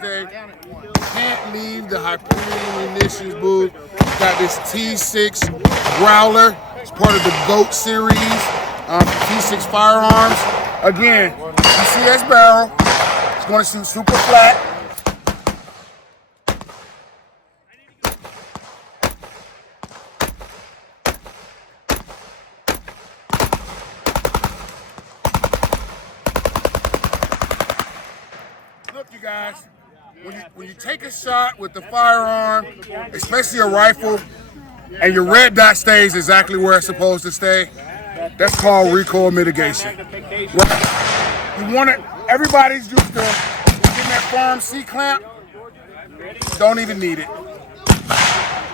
Veterans Day. Can't leave the Hyperion munitions booth. Got this T6 Growler. It's part of the GOAT series. T6 Firearms. Again, TCS barrel. It's going to shoot super flat. Look, you guys, when you take a shot with the firearm, especially a rifle, and your red dot stays exactly where it's supposed to stay, that's called recoil mitigation. Right? You want it, everybody's used to getting that firm C-clamp, don't even need it.